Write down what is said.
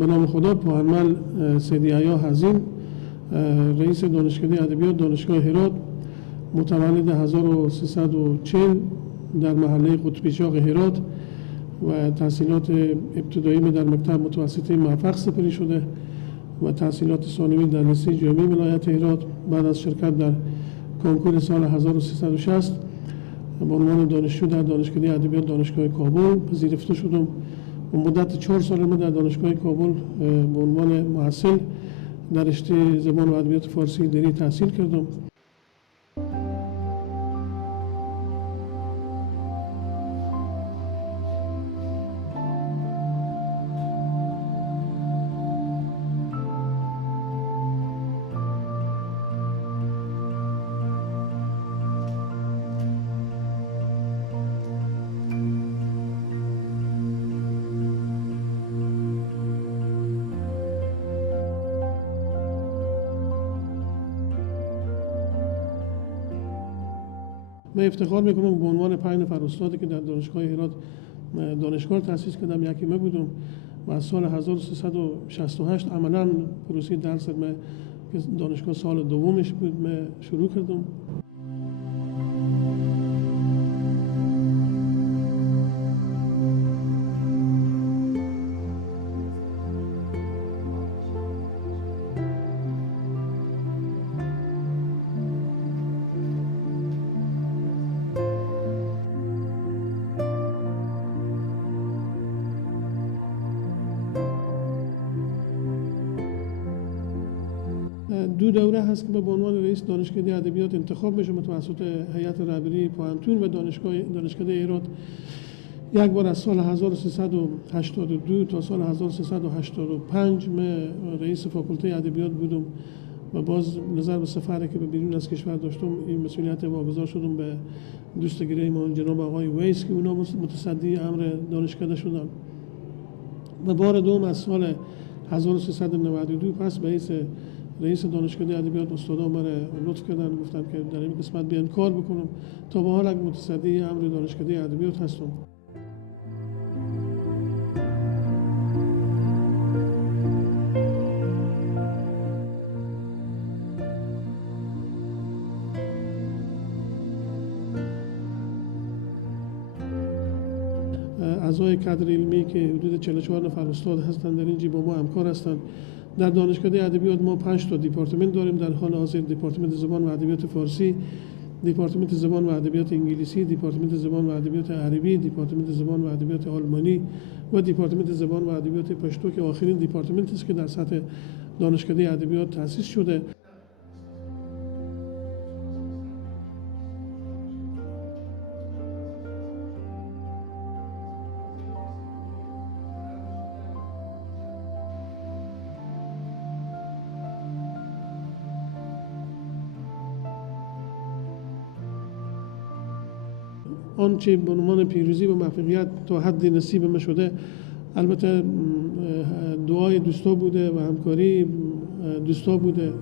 به نام خدا پوهنمل سیدی عیا حزین، رئیس دانشکده ادبیات دانشگاه هرات، متولد 1340 در محله قطبی چاق هرات و تحصیلات ابتدایی در مکتب متوسطه موفق سپری شده و تحصیلات ثانوی در لیسه جامعه ولایت هرات. بعد از شرکت در کنکور سال 1360 به عنوان دانشجو در دانشکده ادبیات دانشگاه کابل پذیرفته شدم و مدت 4 سال من در دانشگاه کابل به عنوان محصل در رشته زبان و ادبیات فارسی دری تحصیل کردم. من افتخار میکنم به عنوان 5 نفر استادی که در دانشگاه هرات دانشگاه تأسیس کردم یکی من بودم و از سال 1368 عملاً پروسه درس من که دانشگاه سال دومش بود من شروع کردم. دو دوره هست که به عنوان رئیس دانشکده ادبیات انتخاب میشم توسط هیئت رهبری پوهنتون و دانشکده هرات. یک بار از سال 1382 تا سال 1385 من رئیس فاکولته ادبیات بودم و باز نظر به سفری که به بیرون از کشور داشتم این مسئولیت واگذار شدم به دوست گرامی جناب آقای ویس که اونا متصدی امر دانشکده شدن. و بار دوم از سال 1392 پس به رئیس دانشکده ادبیات استادا من لطف کردن گفتن که در این قسمت بیان کار بکنم تا به حال متصدی امر دانشکده ادبیات هستم. اعضای کادر علمی که حدود 44 نفر استاد هستند در اینجا با ما همکار هستند. در دانشکده ادبیات ما 5 تا دیپارتمنت داریم در حال حاضر: دیپارتمنت زبان و ادبیات فارسی، دیپارتمنت زبان و ادبیات انگلیسی، دیپارتمنت زبان و ادبیات عربی، دیپارتمنت زبان و ادبیات آلمانی و دیپارتمنت زبان و ادبیات پشتو که آخرین دیپارتمنت است که در سطح دانشکده ادبیات تأسیس شده. آنچه به عنوان پیروزی و موفقیت تا حد نصیب من شده البته دعای دوستا بوده و همکاری دوستا بوده.